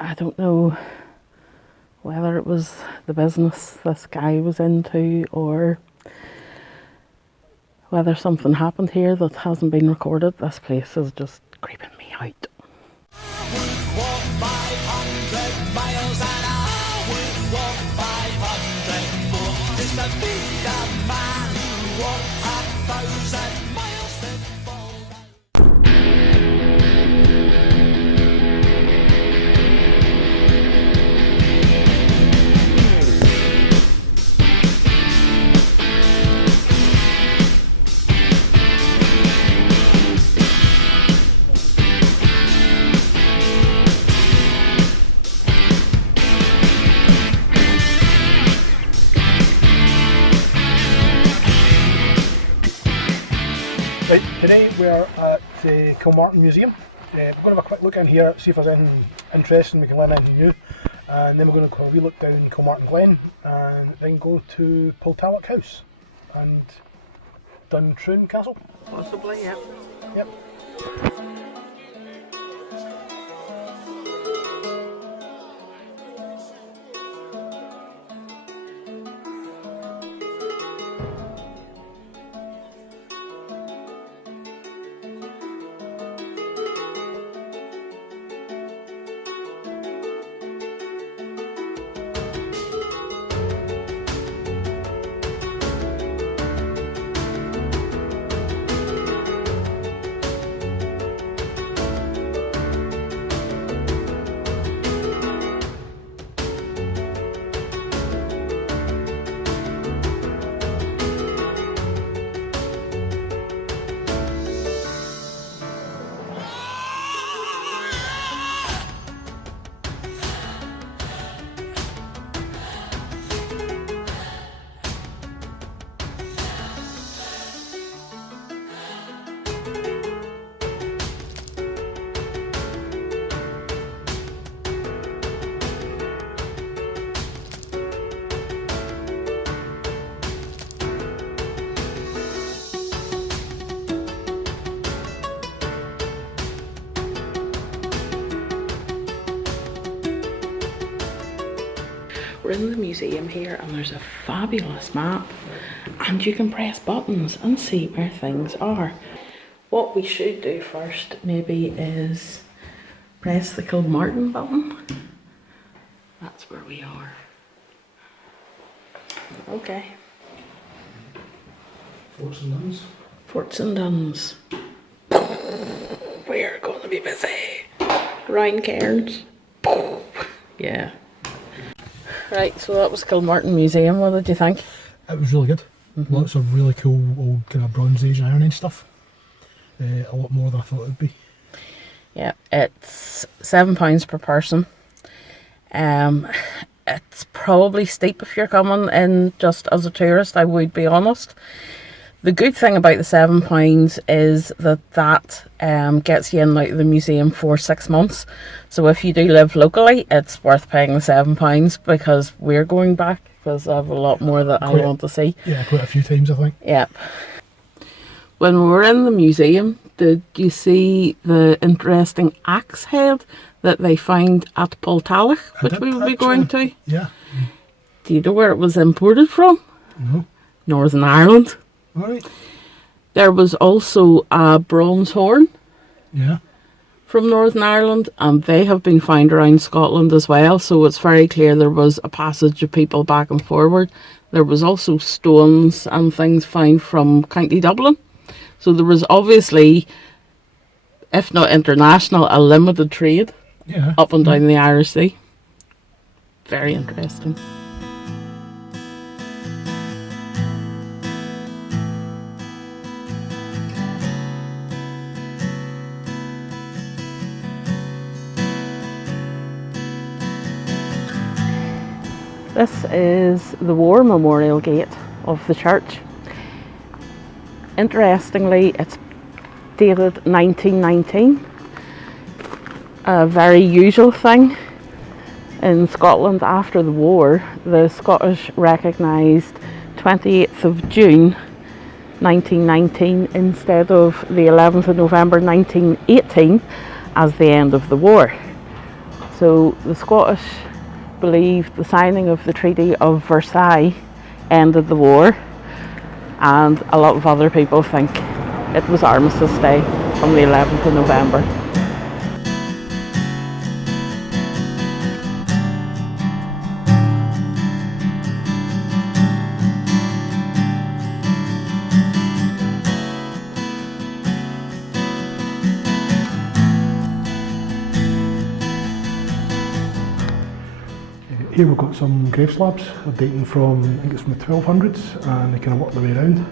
I don't know whether it was the business this guy was into or whether something happened here that hasn't been recorded. This place is just creeping me out. Walk 500 miles and I would walk 500 more just to be the man who walked 1,000 miles to fall down. Right, today we're at the Kilmartin Museum. We're going to have a quick look in here, see if there's anything interesting, we can learn anything new. And then we're going to have a wee look down Kilmartin Glen and then go to Poltalloch House and Duntroon Castle. Possibly, yeah. Yep. We're in the museum here and there's a fabulous map and you can press buttons and see where things are. What we should do first maybe is press the Kilmartin button. That's where we are. Okay. Forts and Duns. Forts and Duns. We're going to be busy. Ryan Cairns. Yeah. Right, so that was Kilmartin Museum. What did you think? It was really good. Lots of really cool old kind of Bronze Age Iron Age stuff. A lot more than I thought it would be. Yeah, it's £7 per person. It's probably steep if you're coming in just as a tourist, I would be honest. The good thing about the £7 is that gets you in and out of the museum for 6 months. So if you do live locally, it's worth paying the £7 because we're going back because I have a lot more that I want to see. Yeah, quite a few times I think. Yep. When we were in the museum, did you see the interesting axe head that they found at Poltalloch, which we will be going to? Yeah. Do you know where it was imported from? No. Northern Ireland. Alright. There was also a bronze horn. Yeah. From Northern Ireland, and they have been found around Scotland as well, so it's very clear there was a passage of people back and forward. There was also stones and things found from County Dublin, so there was obviously, if not international, a limited trade up and down the Irish Sea. Very interesting. This is the War Memorial Gate of the church. Interestingly, it's dated 1919. A very usual thing in Scotland after the war. The Scottish recognised 28th of June 1919 instead of the 11th of November 1918 as the end of the war. So So the Scottish believed the signing of the Treaty of Versailles ended the war, and a lot of other people think it was Armistice Day on the 11th of November. Here we've got some grave slabs dating from, I think it's from the 1200s, and they kind of work their way around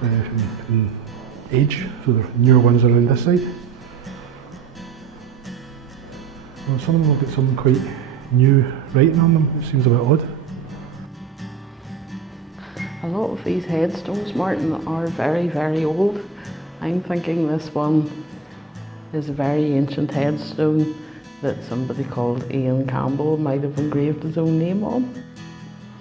in age, so the newer ones are around this side. Well, some of them have got some quite new writing on them, it seems a bit odd. A lot of these headstones, Martin, are very, very old. I'm thinking this one is a very ancient headstone that somebody called Ian Campbell might have engraved his own name on.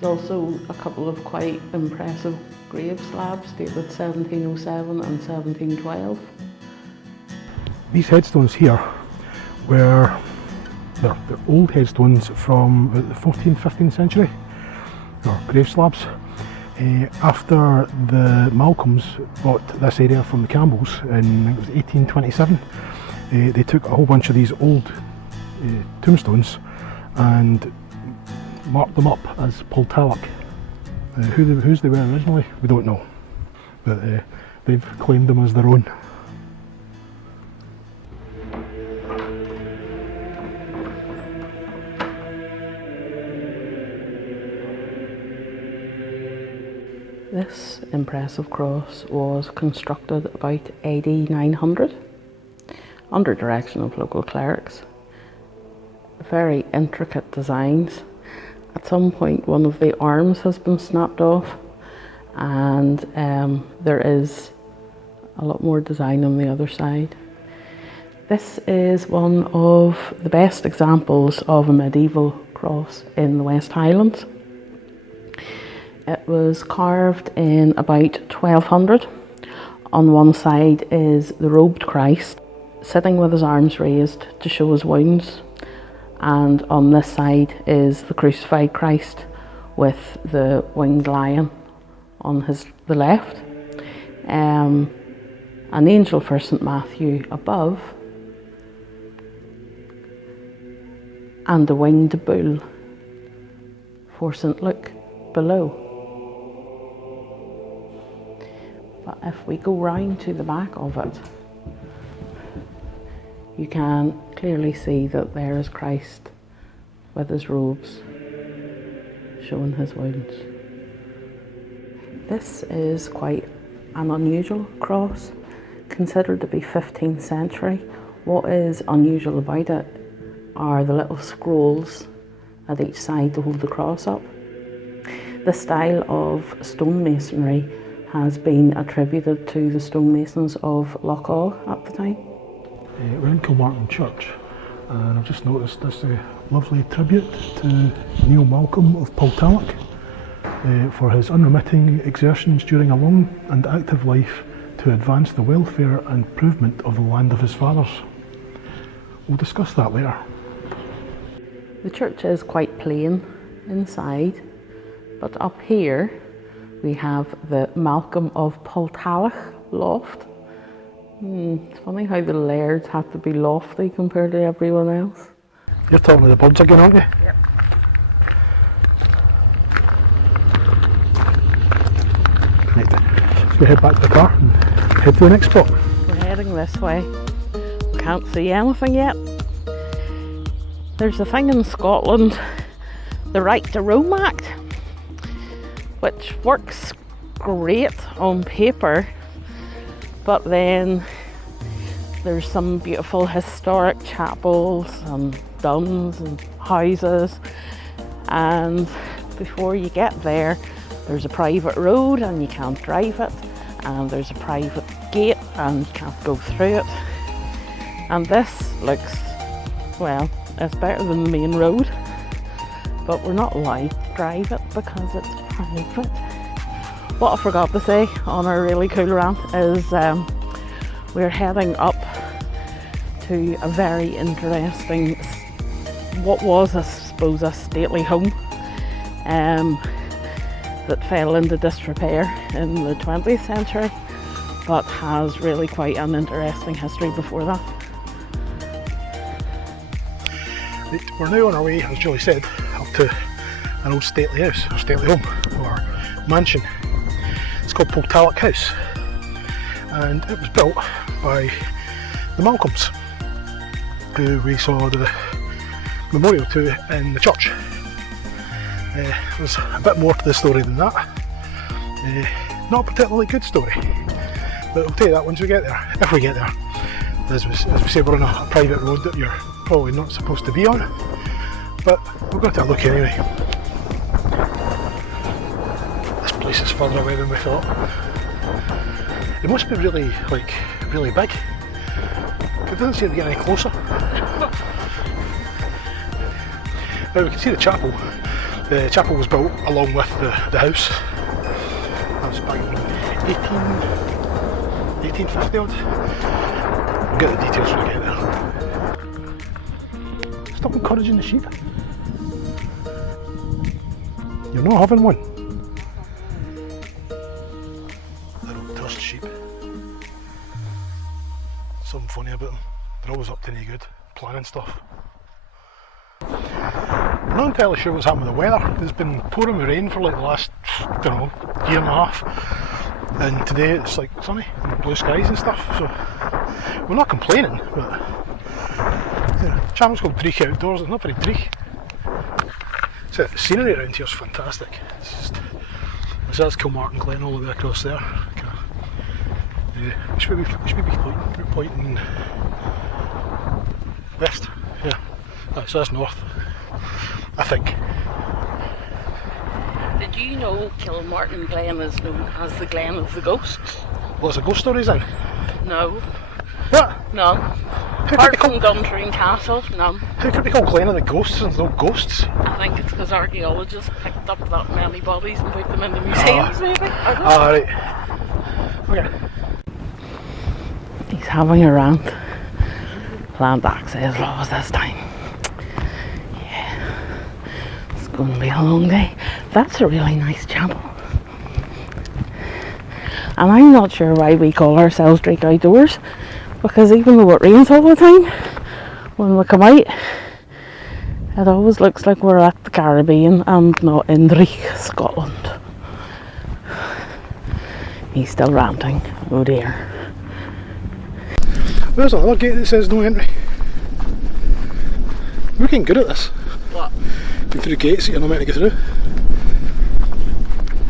There's also a couple of quite impressive grave slabs dated 1707 and 1712. These headstones here were they're old headstones from the 14th, 15th century. They're grave slabs. After the Malcolms bought this area from the Campbells in, I think it was 1827, they took a whole bunch of these old tombstones and marked them up as Poltalloch. Whose they were originally, we don't know, but they've claimed them as their own. This impressive cross was constructed about AD 900 under direction of local clerics. Very intricate designs. At some point one of the arms has been snapped off, and there is a lot more design on the other side. This is one of the best examples of a medieval cross in the West Highlands. It was carved in about 1200. On one side is the robed Christ, sitting with his arms raised to show his wounds, and on this side is the crucified Christ with the winged lion on the left, an angel for St Matthew above, and a winged bull for St Luke below. But if we go round to the back of it, you can clearly see that there is Christ with his robes, showing his wounds. This is quite an unusual cross, considered to be 15th century. What is unusual about it are the little scrolls at each side to hold the cross up. The style of stonemasonry has been attributed to the stonemasons of Loch at the time. We're in Kilmartin Church, and I've just noticed this lovely tribute to Neil Malcolm of Poltalloch for his unremitting exertions during a long and active life to advance the welfare and improvement of the land of his fathers. We'll discuss that later. The church is quite plain inside, but up here we have the Malcolm of Poltalloch loft. It's funny how the lairds have to be lofty compared to everyone else. You're talking to the birds again, aren't you? Yep. Right, let's go head back to the car and head to the next spot. We're heading this way. Can't see anything yet. There's a thing in Scotland, the Right to Roam Act, which works great on paper, but then there's some beautiful historic chapels and duns and houses, and before you get there there's a private road and you can't drive it, and there's a private gate and you can't go through it, and this looks, well, it's better than the main road, but we're not allowed to drive it because it's private. What I forgot to say on our really cool rant is we're heading up to a very interesting what was, I suppose, a stately home that fell into disrepair in the 20th century, but has really quite an interesting history before that. Right, we're now on our way, as Julie said, up to an old stately house, or stately home, or mansion. It's called Poltalloch House, and it was built by the Malcolms, who we saw the memorial to in the church. There's a bit more to the story than that. Not a particularly good story, but we'll tell you that once we get there, if we get there. As we say, we're on a private road that you're probably not supposed to be on, but we're going to have a look anyway. This place is further away than we thought. It must be really big. It doesn't seem to get any closer. Now we can see the chapel. The chapel was built along with the house. That was back in 1850 odd. We'll get the details when we get there. Stop encouraging the sheep. You're not having one. They're old trust sheep. Something funny about them. They're always up to any good, planning stuff. I'm not entirely sure what's happened with the weather. It's been pouring with rain for like the last, I don't know, year and a half. And today it's like sunny, blue skies and stuff, so we're not complaining, but the channel's called Dreich Outdoors, it's not very dreich. So the scenery around here is fantastic. That's Kilmartin Glen all the way across there. Which way we be pointing west? Yeah. So that's north, I think. Did you know Kilmartin Glen is known as the Glen of the Ghosts? What's the ghost stories then? No. What? None. Apart from Duntrine Castle, none. How could it be called Glen of the Ghosts and no ghosts? I think it's because archaeologists picked up that many bodies and put them in the museums, maybe? Right. Okay. He's having a rant. Planned access laws this time. It's going to be a long day. That's a really nice chapel. And I'm not sure why we call ourselves Dreich Outdoors, because even though it rains all the time, when we come out, it always looks like we're at the Caribbean and not in Dreich, Scotland. He's still ranting. Oh dear. There's another gate that says no entry. We're getting good at this. What? Going through gates that you're not meant to get through.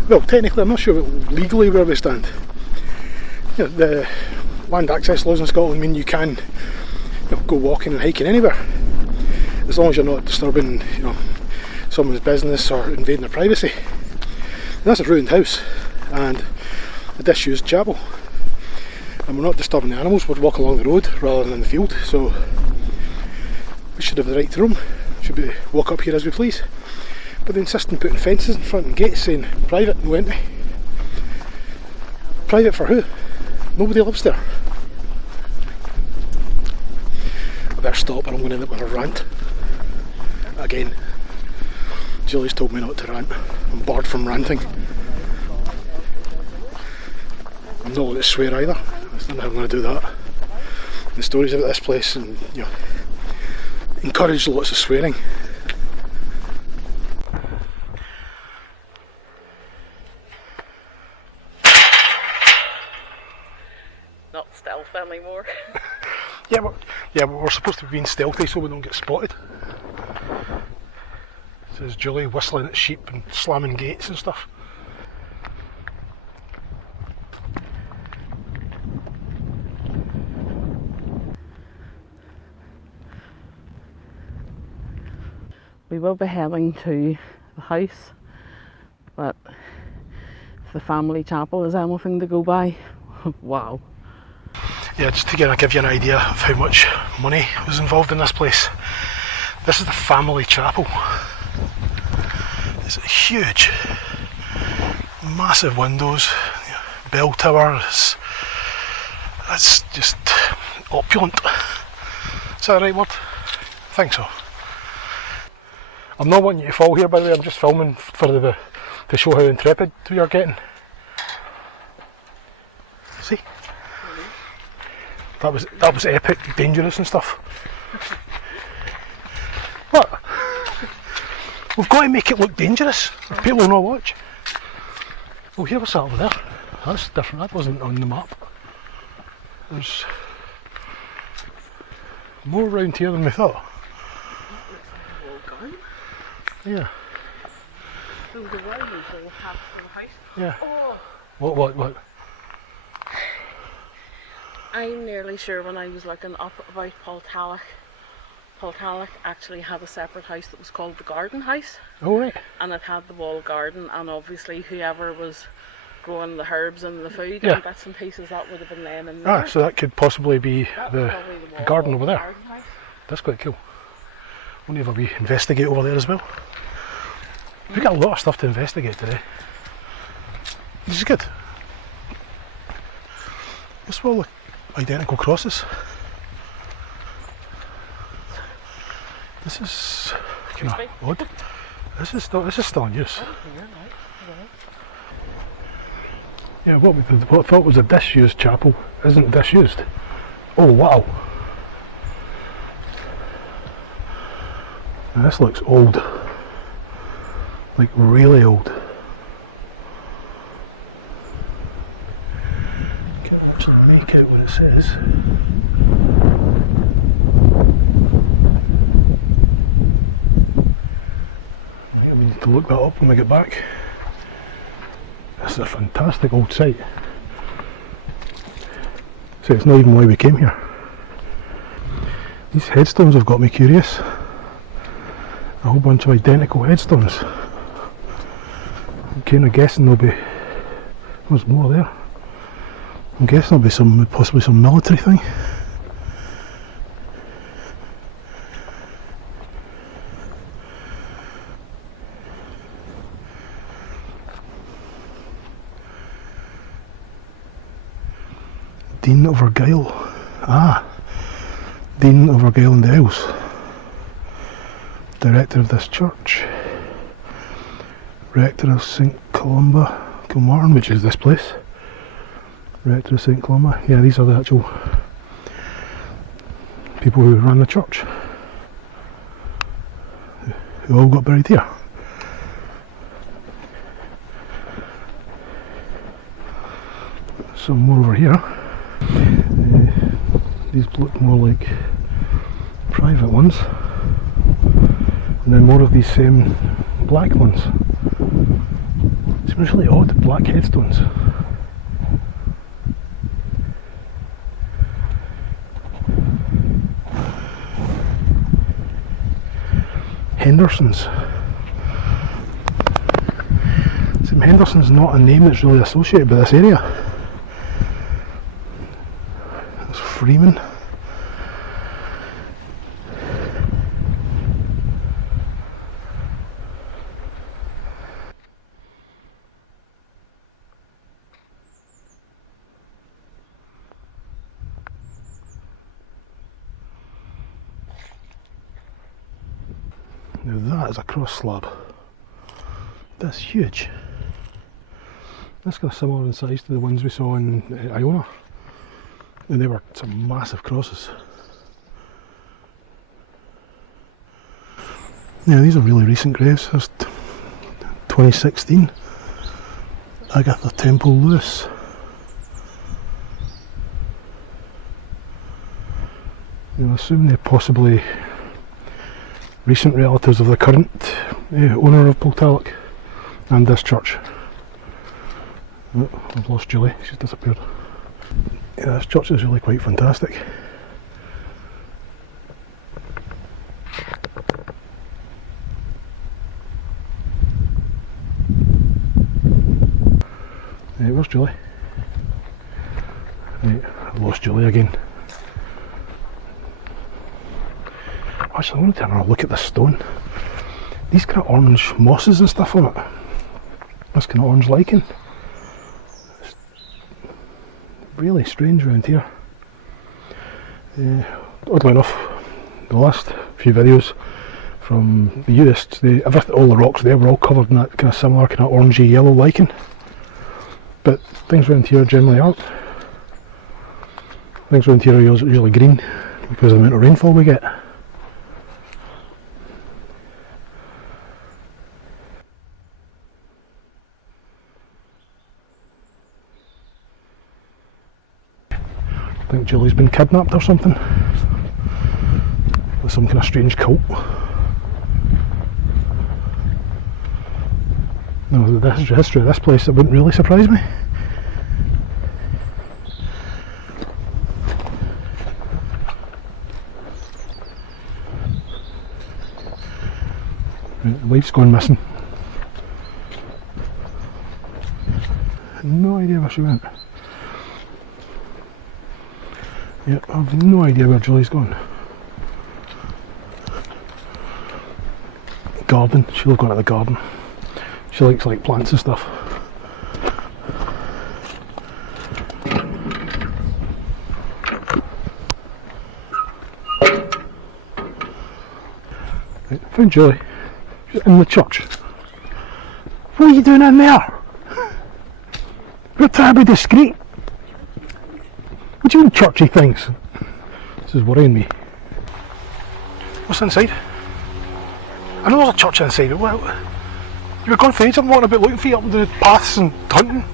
Well, technically, I'm not sure legally where we stand. You know, the land access laws in Scotland mean you can go walking and hiking anywhere, as long as you're not disturbing someone's business or invading their privacy. And that's a ruined house and a disused chapel. And we're not disturbing the animals, we're walking along the road rather than in the field, so we should have the right to roam. We should be walk up here as we please. But they insist on putting fences in front and gates saying private, no entry. Private for who? Nobody lives there. I better stop or I'm going to end up with a rant. Again. Julie's told me not to rant. I'm barred from ranting. I'm not allowed to swear either. I don't know how I'm going to do that. The stories about this place and encourage lots of swearing. Not stealth anymore. Yeah, but we're supposed to be being stealthy so we don't get spotted. Says Julie whistling at sheep and slamming gates and stuff. We will be heading to the house, but if the family chapel is anything to go by, wow. Yeah, just to give you an idea of how much money was involved in this place. This is the family chapel. It's huge, massive windows, bell tower. It's just opulent. Is that the right word? I think so. I'm not wanting you to fall here, by the way. I'm just filming for to show how intrepid we are getting. See? That was epic, dangerous and stuff. What? We've got to make it look dangerous. People will not watch. Oh, here was that over there. That's different. That wasn't on the map. There's more around here than we thought. Yeah. So the wall was all half for the house. Yeah. Oh. What? I'm nearly sure when I was looking up about Poltalloch actually had a separate house that was called the Garden House. Oh right. And it had the wall garden, and obviously whoever was growing the herbs and the food Yeah. and bits and pieces, that would have been them in there. So that could possibly be the Probably wall garden of over the there. Garden House. That's quite cool. We'll need we investigate over there as well. We've got a lot of stuff to investigate today. This is good. This will look identical crosses. This is kind of odd. This is still in use. Yeah, what I thought was a disused chapel isn't disused. Oh wow! Now this looks old, like really old. Can't actually make out what it says. We need to look that up when we get back. This is a fantastic old site. So it's not even why we came here. These headstones have got me curious. A whole bunch of identical headstones. I'm kind of guessing there'll be. There's more there. I'm guessing there'll be possibly some military thing. Dean of Argyll. Dean of Argyll and the Isles. Director of this church. Rector of St Columba, Kilmartin, which is this place. Rector of St Columba. Yeah, these are the actual people who ran the church. Who all got buried here. Some more over here. These look more like private ones, and then more of these same black ones. It's really odd, black headstones. Henderson's. Henderson's not a name that's really associated with this area. Freeman. Now that is a cross slab. That's huge. That's got a similar in size to the ones we saw in Iona. And they were some massive crosses. Yeah, these are really recent graves. There's 2016. Agatha Temple Lewis. I assume they're possibly recent relatives of the current owner of Poltalloch and this church. Oh, I've lost Julie, she's disappeared. Yeah, this church is really quite fantastic. Right, where's Julie? Right, I lost Julie again. Actually, I want to turn around and look at this stone. These kind of orange mosses and stuff on it. This kind of orange lichen. Really strange around here. Oddly enough, the last few videos from the US. All the rocks there were all covered in that kind of similar kind of orangey yellow lichen. But things around here generally aren't. Things around here are usually green because of the amount of rainfall we get. I think Julie's been kidnapped or something. With some kind of strange cult. No, the history of this place, it wouldn't really surprise me. Right, the wife's gone missing. No idea where she went. Yeah, I've no idea where Julie's gone. Garden, she'll have gone to the garden. She likes plants and stuff. Right, found Julie. She's in the church. What are you doing in there? You're trying to be discreet. What do you mean churchy things? This is worrying me. What's inside? I know there's a church inside, but what? You were going for ages, I'm walking about looking for you up the paths and hunting.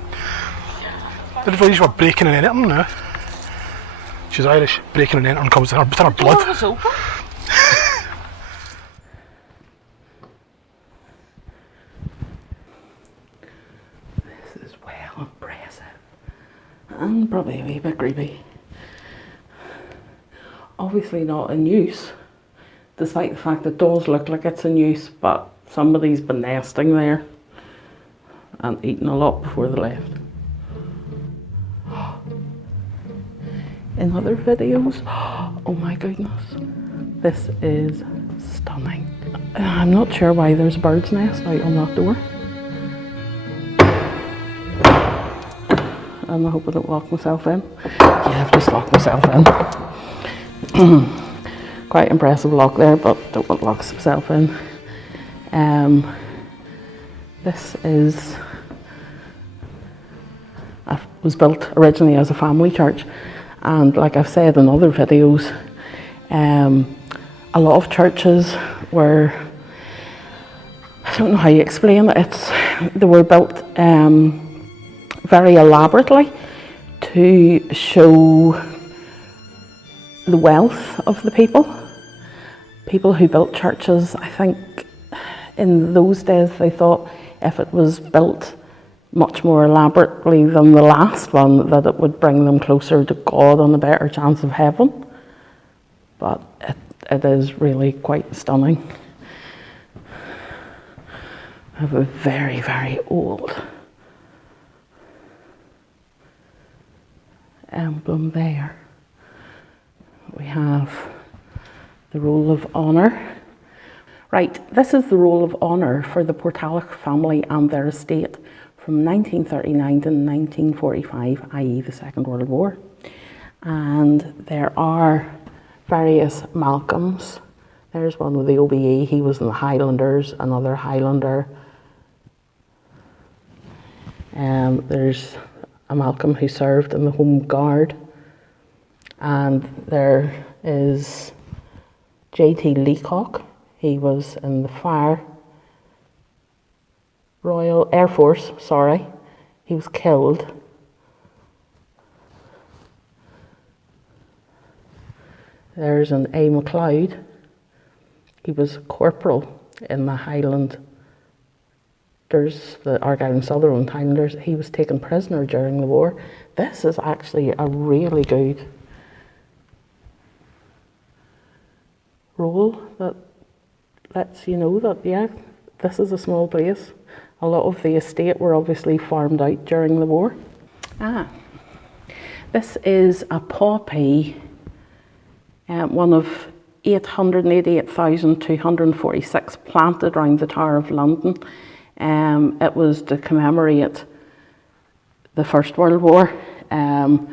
Didn't realise you were breaking and entering now. She's Irish, breaking and entering comes in her blood. The door was open. This is well impressive. And probably a wee bit creepy. Obviously not in use, despite the fact it does look like it's in use, but somebody's been nesting there and eating a lot before they left. In other videos, oh my goodness, this is stunning. I'm not sure why there's a bird's nest out on that door. And I hope I don't lock myself in. Yeah, I've just locked myself in. Quite impressive lock there, but don't want to lock myself in. This was built originally as a family church, and like I've said in other videos, a lot of churches were, I don't know how you explain it, they were built very elaborately to show the wealth of the people. People who built churches, I think in those days they thought if it was built much more elaborately than the last one, that it would bring them closer to God and a better chance of heaven. But it is really quite stunning. I have a very, very old emblem there. We have the roll of honour. Right, this is the roll of honour for the Poltalloch family and their estate from 1939 to 1945, i.e. the Second World War. And there are various Malcolms. There's one with the OBE, he was in the Highlanders, another Highlander. There's a Malcolm who served in the Home Guard. And there is J.T. Leacock. He was in the Royal Air Force, sorry. He was killed. There's an A. MacLeod. He was corporal in the Highlanders, the Argyll and Sutherland Highlanders. He was taken prisoner during the war. This is actually a really good role that lets you know that, yeah, this is a small place. A lot of the estate were obviously farmed out during the war. This is a poppy, one of 888,246 planted around the Tower of London. It was to commemorate the First World War, and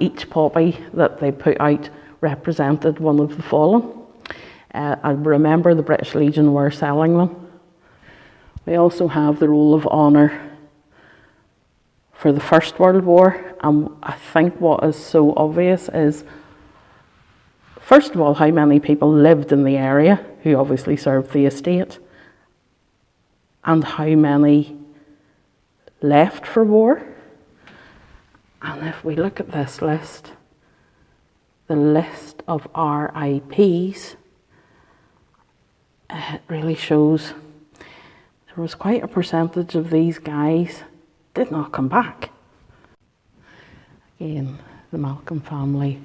each poppy that they put out represented one of the fallen. I remember the British Legion were selling them. We also have the Roll of Honour for the First World War, and I think what is so obvious is, first of all, how many people lived in the area who obviously served the estate, and how many left for war. And if we look at this list, the list of RIPs, it really shows there was quite a percentage of these guys did not come back. Again, the Malcolm family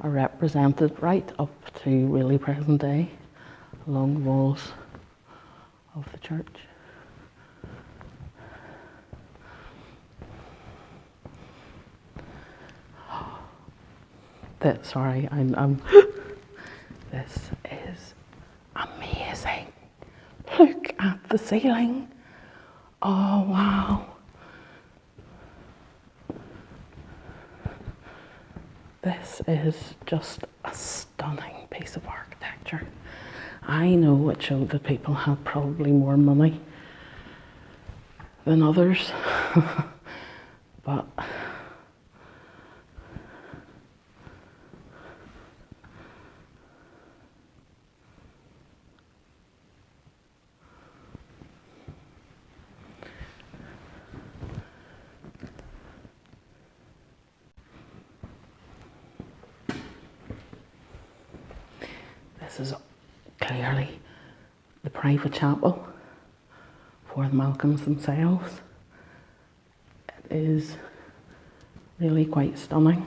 are represented right up to really present day along the walls of the church. Sorry, I'm this is amazing. Look at the ceiling. Oh wow. This is just a stunning piece of architecture. I know it showed that people had probably more money than others, but this is clearly the private chapel for the Malcolms themselves. It is really quite stunning.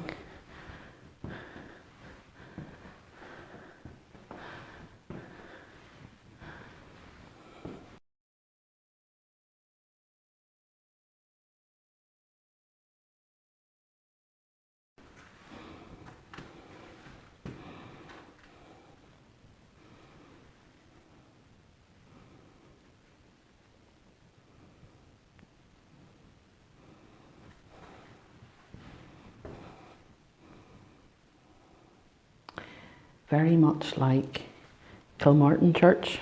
Very much like Kilmartin Church,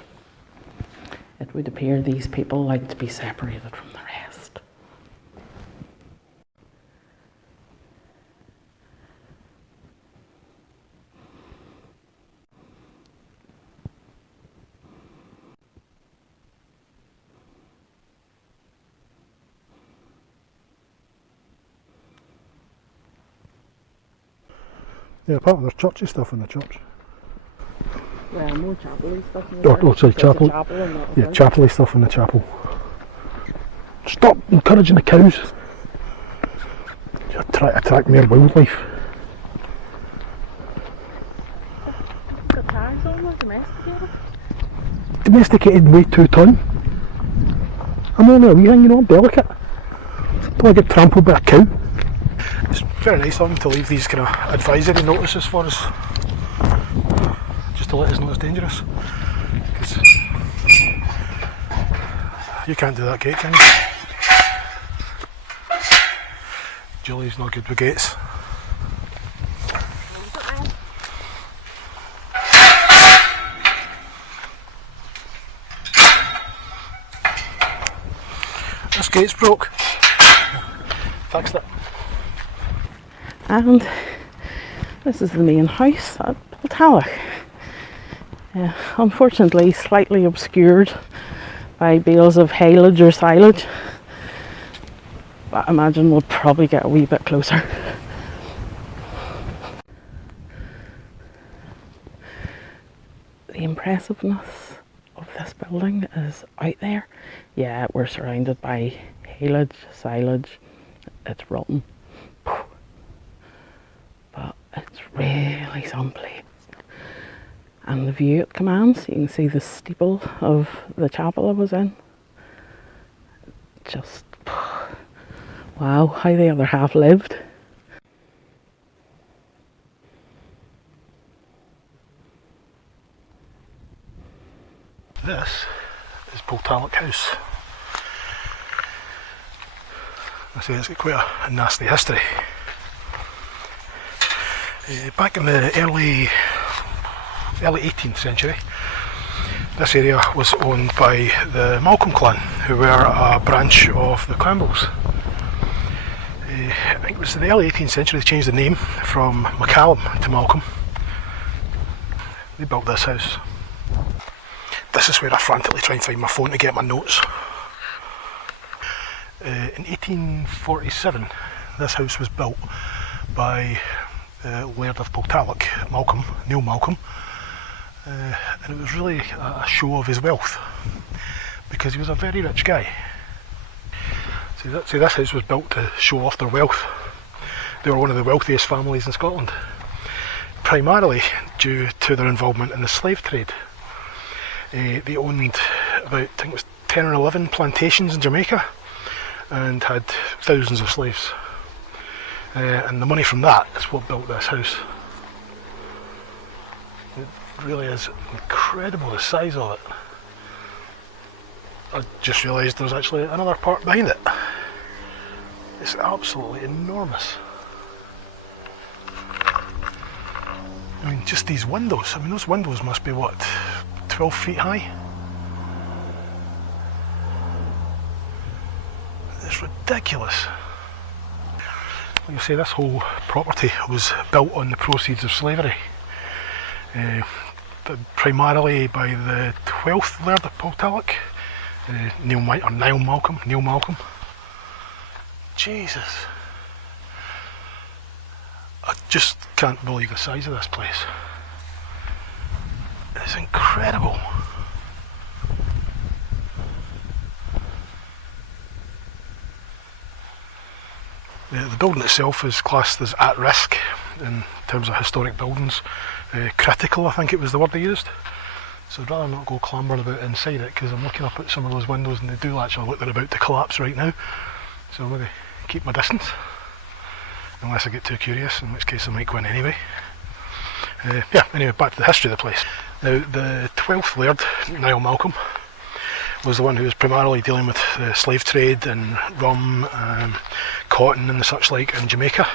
it would appear these people like to be separated from the rest. Yeah, apart from there's churchy stuff in the church. Well, more chapel-y stuff in the Oh, sorry, chapel. Yeah, chapel-y stuff in the chapel. Stop encouraging the cows. You attract more wildlife. The tags on them, domesticated. Domesticated weigh 2 ton. I'm only a wee thing, you know, I'm delicate. Don't want to get trampled by a cow. It's very nice of them to leave these kind of advisory notices for us, just to let us know it's dangerous. 'Cause you can't do that gate, can you? Julie's not good with gates. This gate's broke. Fixed it. And this is the main house at Poltalloch. Unfortunately slightly obscured by bales of haylage or silage, but I imagine we'll probably get a wee bit closer. The impressiveness of this building is out there. Yeah, we're surrounded by haylage, silage, it's rotten. But it's really someplace. And the view it commands, you can see the steeple of the chapel I was in. Just, wow, how the other half lived. This is Poltalloch House. I say it's got quite a nasty history. Back in the early early 18th century. This area was owned by the Malcolm clan, who were a branch of the Campbells. I think it was in the early 18th century they changed the name from MacCallum to Malcolm. They built this house. This is where I frantically try and find my phone to get my notes. In 1847, this house was built by Laird of Poltalloch, Malcolm, Neil Malcolm, and it was really a show of his wealth, because he was a very rich guy. See, this house was built to show off their wealth. They were one of the wealthiest families in Scotland, primarily due to their involvement in the slave trade. They owned about, I think it was 10 or 11 plantations in Jamaica, and had thousands of slaves. And the money from that is what built this house. It really is incredible, the size of it. I just realised there's actually another part behind it. It's absolutely enormous. I mean, just these windows. I mean, those windows must be, what, 12 feet high? It's ridiculous. Like I say, this whole property was built on the proceeds of slavery. Primarily by the 12th Laird of Poltalloch, Neil Malcolm. Jesus. I just can't believe the size of this place. It's incredible. The building itself is classed as at risk in terms of historic buildings. Critical, I think it was the word they used. So I'd rather not go clambering about inside it, because I'm looking up at some of those windows and they do actually look like they're about to collapse right now. So I'm going to keep my distance, unless I get too curious, in which case I might go in anyway. Anyway, back to the history of the place. Now, the 12th Laird, Niall Malcolm, was the one who was primarily dealing with the slave trade and rum, cotton and the such like in Jamaica.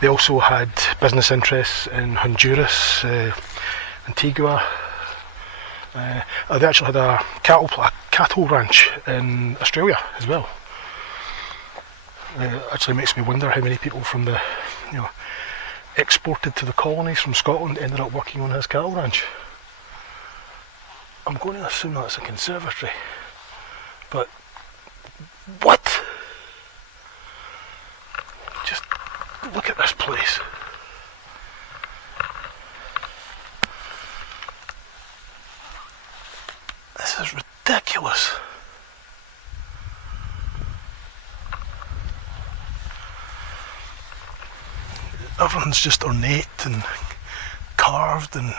They also had business interests in Honduras, Antigua. They actually had a cattle ranch in Australia as well. It actually makes me wonder how many people from the, exported to the colonies from Scotland ended up working on his cattle ranch. I'm going to assume that's a conservatory, but what? Just look at this place. This is ridiculous. Everything's just ornate and carved and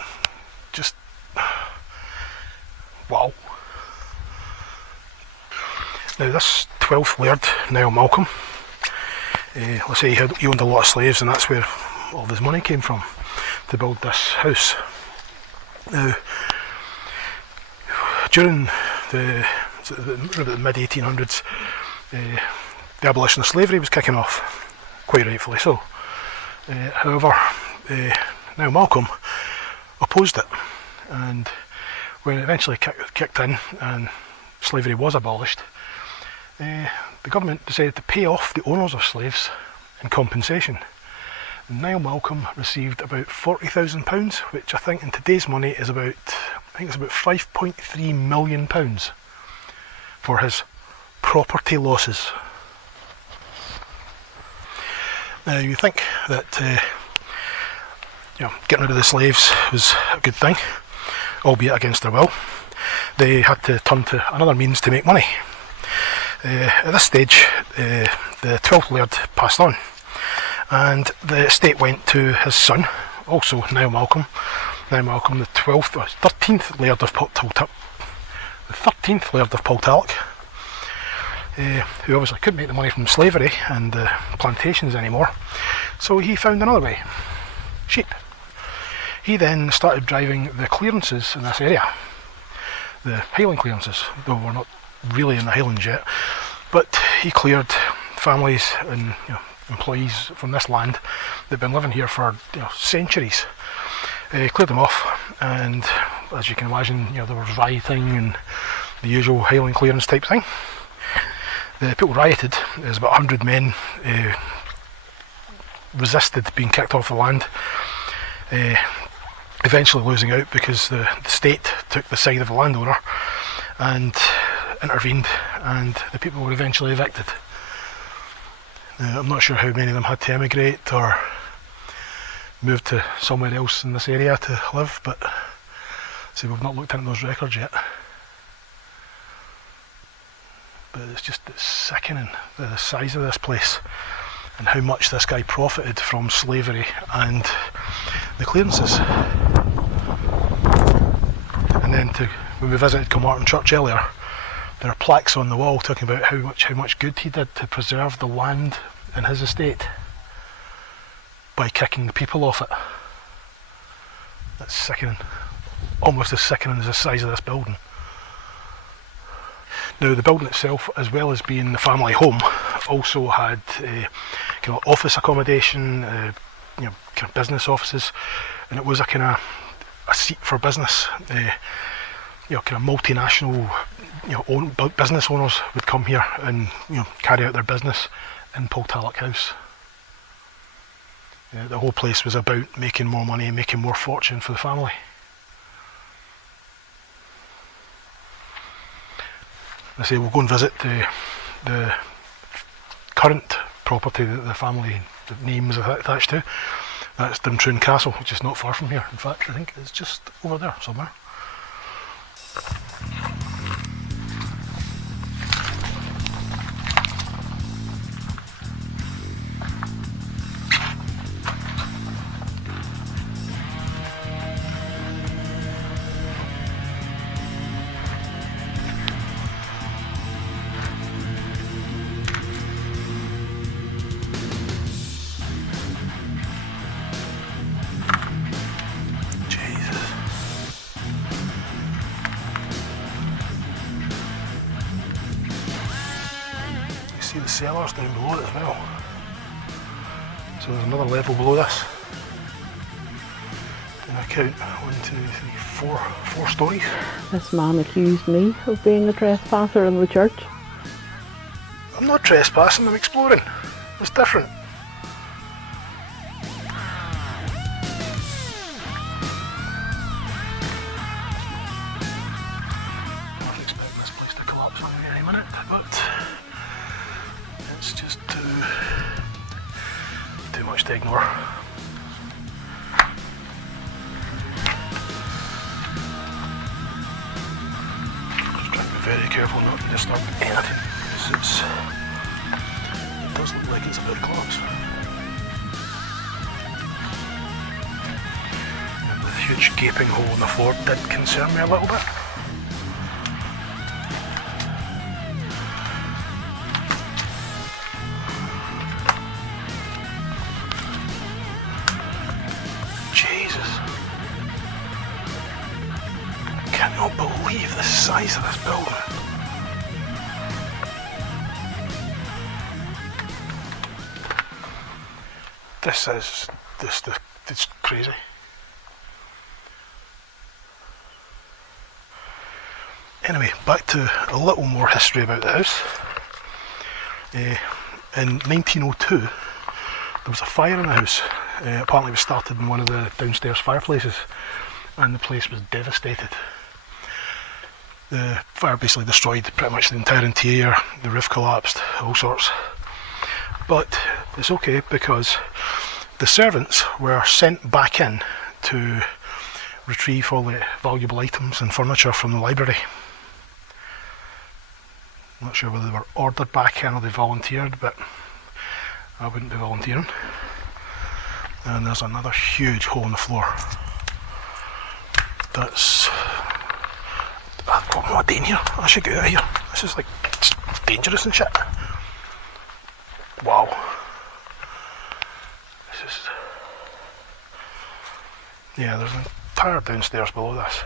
just wow. Now this 12th Laird, Niall Malcolm, let's say he owned a lot of slaves, and that's where all of his money came from to build this house. Now, during the mid 1800s, the abolition of slavery was kicking off, quite rightfully so. However, Niall Malcolm opposed it, and when it eventually kicked in and slavery was abolished, the government decided to pay off the owners of slaves in compensation. And Niall Malcolm received about £40,000, which I think in today's money is about £5.3 million for his property losses. Now you think that getting rid of the slaves was a good thing, albeit against their will. They had to turn to another means to make money. At this stage, the 12th Laird passed on, and the estate went to his son, also Niall Malcolm, the 13th Laird of Poltalloch, who obviously couldn't make the money from slavery and the plantations anymore, so he found another way: sheep. He then started driving the clearances in this area, the Highland clearances, though we're not really in the Highlands yet, but he cleared families and employees from this land that had been living here for centuries, Cleared them off, and as you can imagine, there was rioting and the usual Highland clearance type thing. The people rioted. There was about 100 men resisted being kicked off the land, eventually losing out because the state took the side of the landowner and intervened, and the people were eventually evicted. I'm not sure how many of them had to emigrate or move to somewhere else in this area to live, but we've not looked into those records yet. But it's sickening, the size of this place and how much this guy profited from slavery and the clearances. And then when we visited Kilmartin Church earlier, there are plaques on the wall talking about how much good he did to preserve the land in his estate by kicking the people off it. That's sickening. Almost as sickening as the size of this building. Now, the building itself, as well as being the family home, also had office accommodation, kind of business offices, and it was a seat for business. Kind of multinational, business owners would come here and carry out their business in Poltalloch House. The whole place was about making more money and making more fortune for the family. I say we'll go and visit the current property that the family name is attached to. That's Dumtroon Castle, which is not far from here. In fact, I think it's just over there somewhere. See the cellars down below it as well. So there's another level below this. And I count 1, 2, 3, 4 stories. This man accused me of being a trespasser in the church. I'm not trespassing, I'm exploring. It's different. I wasn't expecting this place to collapse on me any minute, but it's just too much to ignore. Just trying to be very careful not to disturb anything, because it does look like it's about to collapse. And the huge gaping hole in the floor did concern me a little bit. I cannot believe the size of this building. It's crazy. Anyway, back to a little more history about the house. In 1902, there was a fire in the house. Apparently it was started in one of the downstairs fireplaces, and the place was devastated. The fire basically destroyed pretty much the entire interior, the roof collapsed, all sorts. But it's okay because the servants were sent back in to retrieve all the valuable items and furniture from the library. I'm not sure whether they were ordered back in or they volunteered, but I wouldn't be volunteering. And there's another huge hole in the floor. That's... I've got more in here. I should get out of here. This is like dangerous and shit. Wow. This is... Yeah, there's an entire downstairs below this.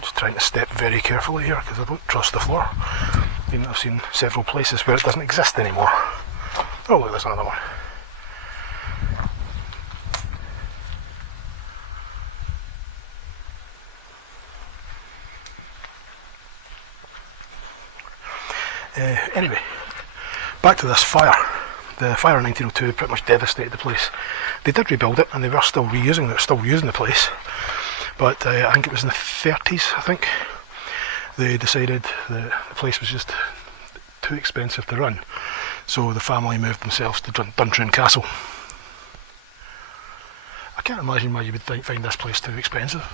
Just trying to step very carefully here because I don't trust the floor. Even though I've seen several places where it doesn't exist anymore. Oh look, there's another one. Anyway, back to this fire. The fire in 1902 pretty much devastated the place. They did rebuild it and they were still reusing it, still using the place. But I think it was in the 30s, I think, they decided that the place was just too expensive to run. So the family moved themselves to Duntroon Castle. I can't imagine why you would find this place too expensive.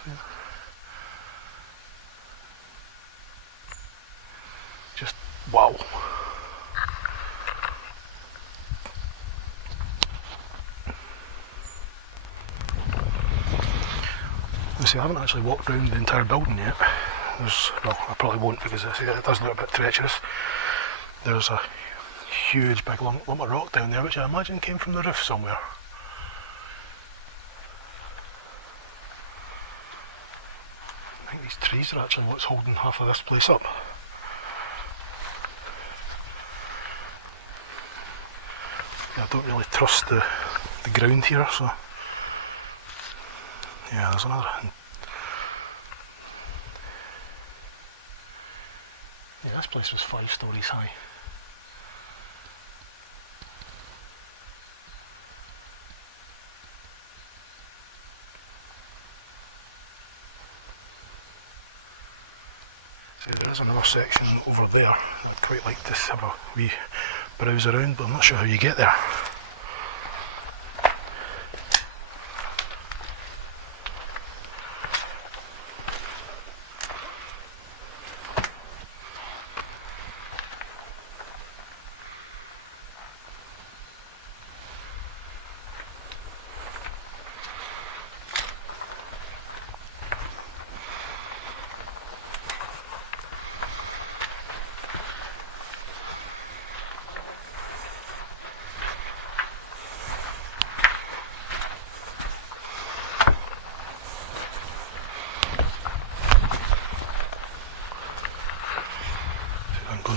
Just wow. See, I haven't actually walked around the entire building yet. Well, I probably won't because it does look a bit treacherous. There's a huge big lump of rock down there which I imagine came from the roof somewhere. I think these trees are actually what's holding half of this place up. Yeah, I don't really trust the ground here, so yeah, there's another. Yeah, this place was 5 stories high. See, there is another section over there. I'd quite like to have a wee browse around, but I'm not sure how you get there.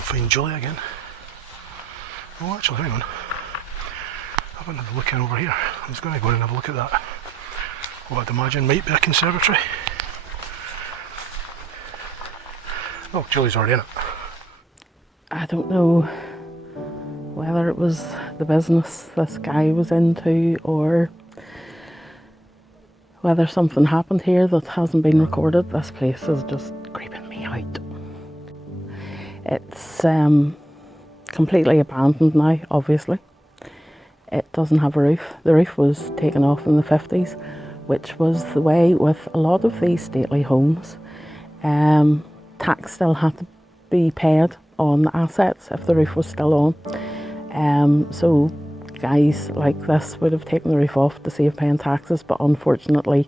Find Julie again. Oh, actually, hang on. I haven't had a look in over here. I was going to go in and have a look at that. What I'd imagine might be a conservatory. Oh, Julie's already in it. I don't know whether it was the business this guy was into or whether something happened here that hasn't been recorded. This place is just creeping me out. It's completely abandoned now, obviously. It doesn't have a roof. The roof was taken off in the 50s, which was the way with a lot of these stately homes. Tax still had to be paid on the assets if the roof was still on. So guys like this would have taken the roof off to save paying taxes, but unfortunately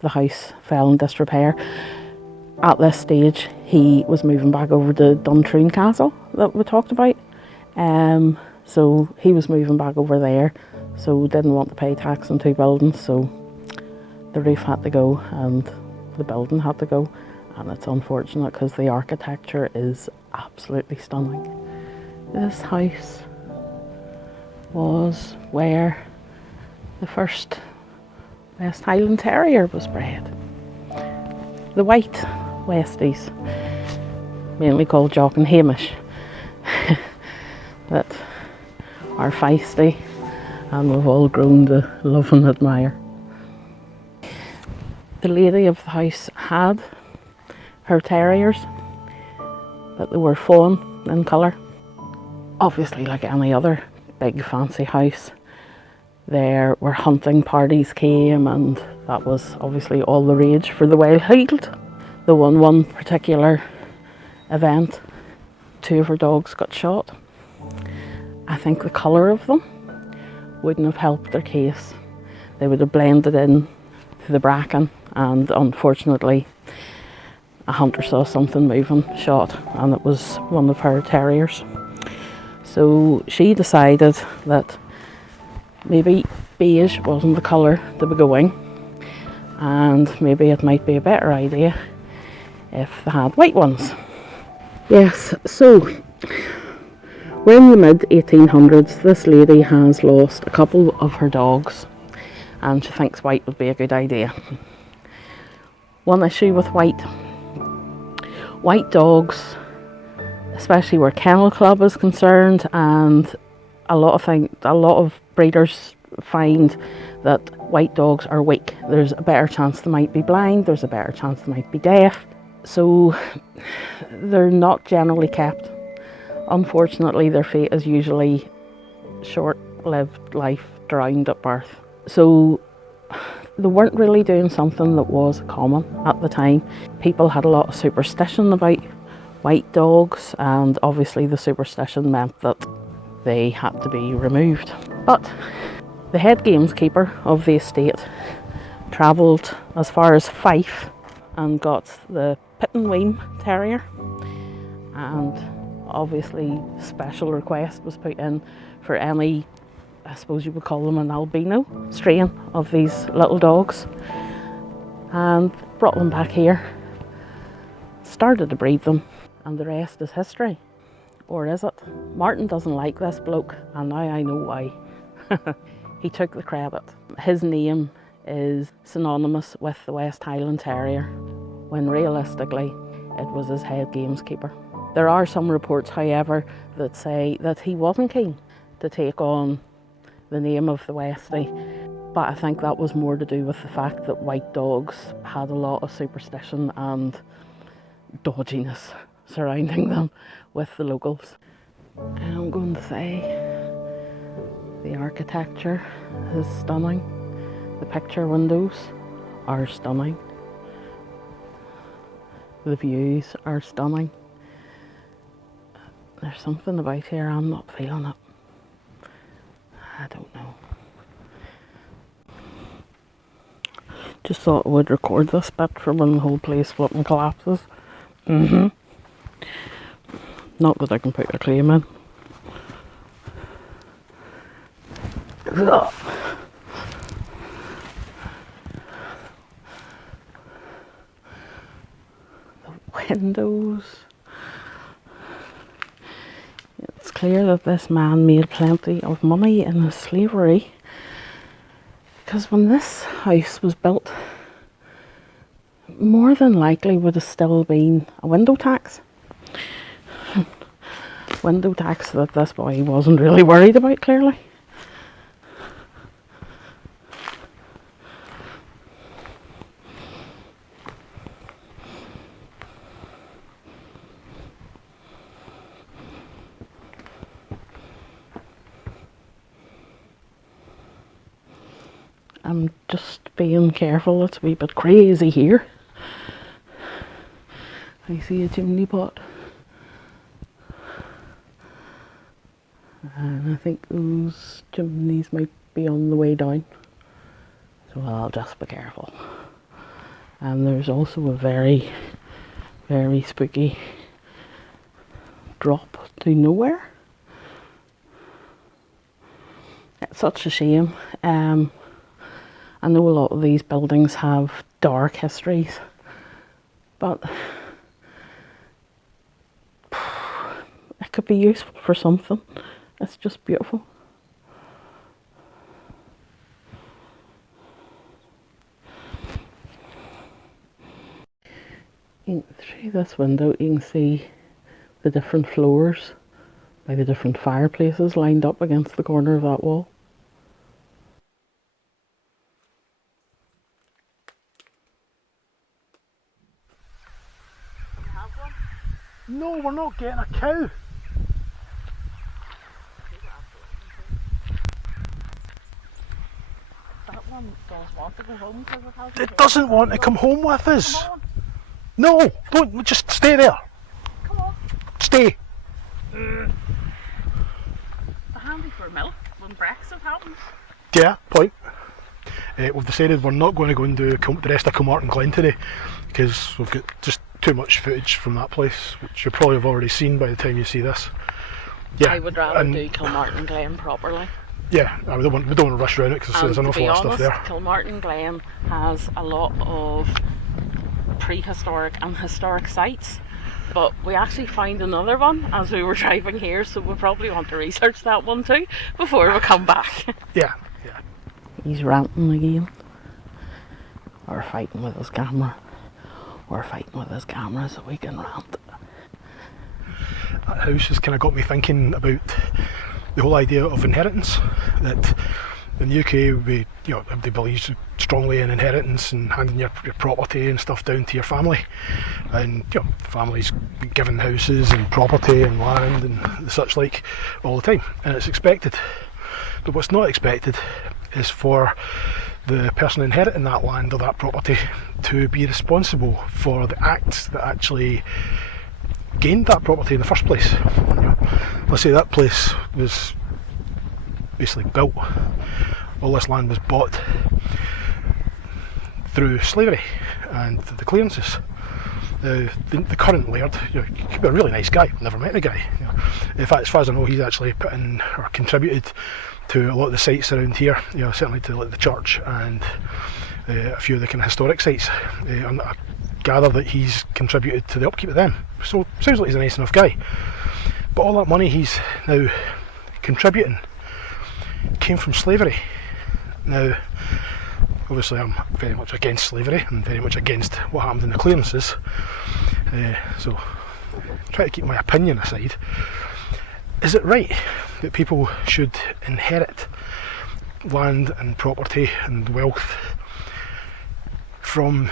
the house fell in disrepair. At this stage, he was moving back over to Duntroon Castle that we talked about. So he was moving back over there, so didn't want to pay tax on 2 buildings, so the roof had to go and the building had to go. And it's unfortunate because the architecture is absolutely stunning. This house was where the first West Highland Terrier was bred. The white Westies, mainly called Jock and Hamish, that are feisty and we've all grown to love and admire. The lady of the house had her terriers, but they were fawn in colour. Obviously, like any other big fancy house, there were hunting parties came and that was obviously all the rage for the wild-heeled. The one particular event, 2 of her dogs got shot. I think the colour of them wouldn't have helped their case. They would have blended in to the bracken, and unfortunately a hunter saw something moving, shot, and it was one of her terriers. So she decided that maybe beige wasn't the colour to be going, and maybe it might be a better idea if they had white ones. Yes, so we're in the mid 1800s. This lady has lost a couple of her dogs and she thinks white would be a good idea. One issue with white dogs, especially where Kennel Club is concerned, and a lot of breeders find that white dogs are weak. There's a better chance they might be blind, there's a better chance they might be deaf, so they're not generally kept. Unfortunately, their fate is usually short-lived life, drowned at birth. So they weren't really doing something that was common at the time. People had a lot of superstition about white dogs, and obviously the superstition meant that they had to be removed. But the head gameskeeper of the estate travelled as far as Fife and got the Pittenweem Terrier, and obviously special request was put in for any, I suppose you would call them an albino strain of these little dogs, and brought them back here, started to breed them, and the rest is history. Or is it? Martin doesn't like this bloke, and now I know why. He took the credit. His name is synonymous with the West Highland Terrier, when realistically it was his head gameskeeper. There are some reports, however, that say that he wasn't keen to take on the name of the Westie, but I think that was more to do with the fact that white dogs had a lot of superstition and dodginess surrounding them with the locals. And I'm going to say the architecture is stunning. The picture windows are stunning. The views are stunning. There's something about here, I'm not feeling it. I don't know. Just thought I would record this bit for when the whole place flipping collapses. Not that I can put a claim in. The windows. It's clear that this man made plenty of money in his slavery, because when this house was built, more than likely would have still been a window tax. Window tax that this boy wasn't really worried about, clearly. I'm just being careful, it's a wee bit crazy here. I see a chimney pot. And I think those chimneys might be on the way down. So I'll just be careful. And there's also a very, very spooky drop to nowhere. It's such a shame. I know a lot of these buildings have dark histories, but it could be useful for something. It's just beautiful. Through this window you can see the different floors by the different fireplaces lined up against the corner of that wall. No, we're not getting a cow. That one does want to go home because it has. It doesn't want to come home with us. Come on, No, don't, just stay there. come on. Stay. It's handy for milk when Brexit happens. Yeah, point. We've decided we're not going to go and do the rest of Kilmartin Glen today, because we've got just too much footage from that place, which you probably have already seen by the time you see this. Yeah, I would rather do Kilmartin Glen properly. Yeah, we don't want to rush around it because there's an awful lot of stuff there. Kilmartin Glen has a lot of prehistoric and historic sites. But we actually found another one as we were driving here, so we probably want to research that one too before we come back. Yeah. He's ranting again. Or fighting with his camera. Or fighting with his camera so we can rant. That house has kind of got me thinking about the whole idea of inheritance. That in the UK, they believe strongly in inheritance and handing your property and stuff down to your family. And families given houses and property and land and such like all the time, and it's expected. But what's not expected is for the person inheriting that land or that property to be responsible for the acts that actually gained that property in the first place. Let's say that place was basically built, all this land was bought through slavery and the clearances. The current laird, he could be a really nice guy. I've never met the guy. In fact, as far as I know, he's actually put in or contributed to a lot of the sites around here. Certainly to like the church and a few of the kind of historic sites. And I gather that he's contributed to the upkeep of them. So sounds like he's a nice enough guy. But all that money he's now contributing came from slavery. Now, obviously I'm very much against slavery and very much against what happened in the clearances, so try to keep my opinion aside. Is it right that people should inherit land and property and wealth from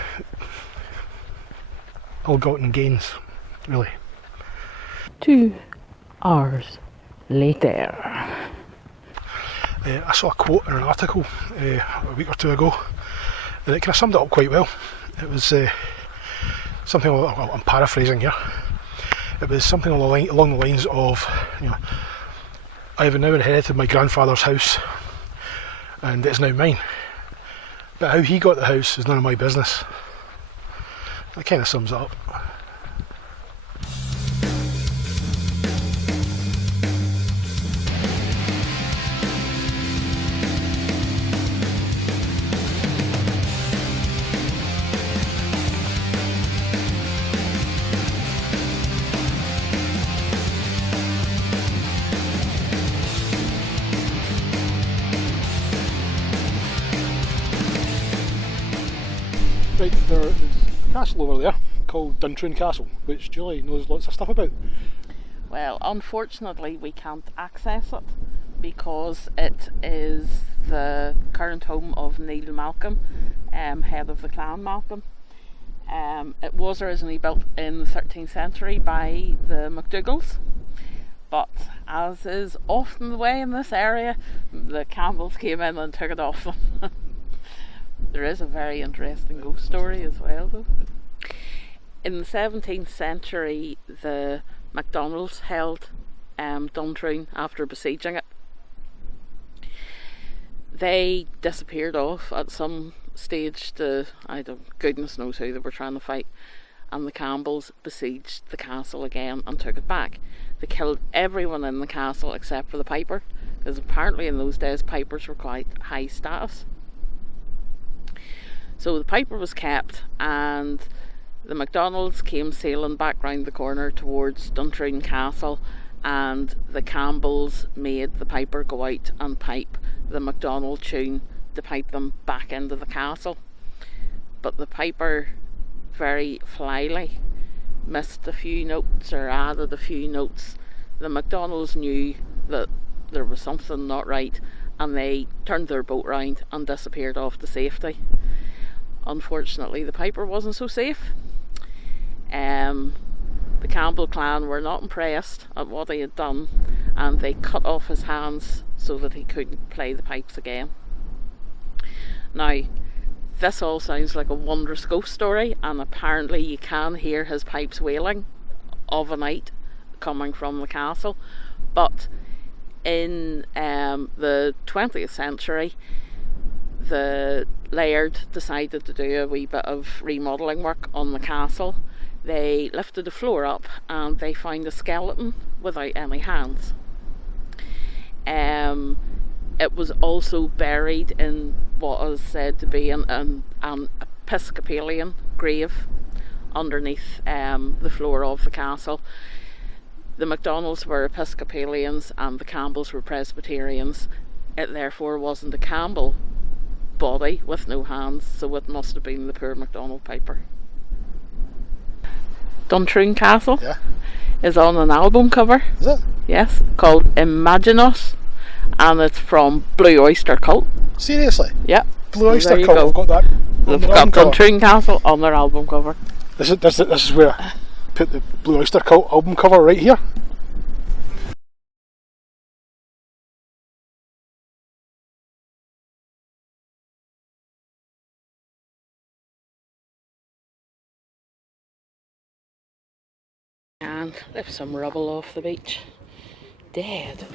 ill-gotten gains, really? 2 hours later. I saw a quote in an article a week or two ago, and it kind of summed it up quite well. It was something, I'm paraphrasing here, it was something along the lines of, I have now inherited my grandfather's house, and it's now mine. But how he got the house is none of my business. That kind of sums it up. Right, there is a castle over there called Duntroon Castle, which Julie knows lots of stuff about. Well, unfortunately we can't access it because it is the current home of Neil Malcolm, head of the clan Malcolm. It was originally built in the 13th century by the MacDougals, but as is often the way in this area, the Campbells came in and took it off them. There is a very interesting ghost story as well, though. In the 17th century, the MacDonalds held Duntroon after besieging it. They disappeared off at some stage to, goodness knows who they were trying to fight, and the Campbells besieged the castle again and took it back. They killed everyone in the castle except for the piper, because apparently in those days pipers were quite high status. So the piper was kept, and the MacDonalds came sailing back round the corner towards Duntroon Castle, and the Campbells made the piper go out and pipe the MacDonald tune to pipe them back into the castle. But the piper very flyly missed a few notes or added a few notes. The MacDonalds knew that there was something not right, and they turned their boat round and disappeared off to safety. Unfortunately, the piper wasn't so safe. The Campbell clan were not impressed at what he had done, and they cut off his hands so that he couldn't play the pipes again. Now, this all sounds like a wondrous ghost story, and apparently you can hear his pipes wailing of a night coming from the castle. But in the 20th century, the laird decided to do a wee bit of remodelling work on the castle. They lifted the floor up and they found a skeleton without any hands. It was also buried in what is said to be an Episcopalian grave, underneath the floor of the castle. The MacDonalds were Episcopalians and the Campbells were Presbyterians. It therefore wasn't a Campbell body with no hands, so it must have been the poor MacDonald piper. Duntroon Castle is on an album cover. Is it? Yes, called Imagine Us, and it's from Blue Oyster Cult. Seriously? Yep. Blue So Oyster there you Cult, go. I've got that. They've got Duntroon Castle on their album cover. This is where I put the Blue Oyster Cult album cover right here. And lift some rubble off the beach. Dead.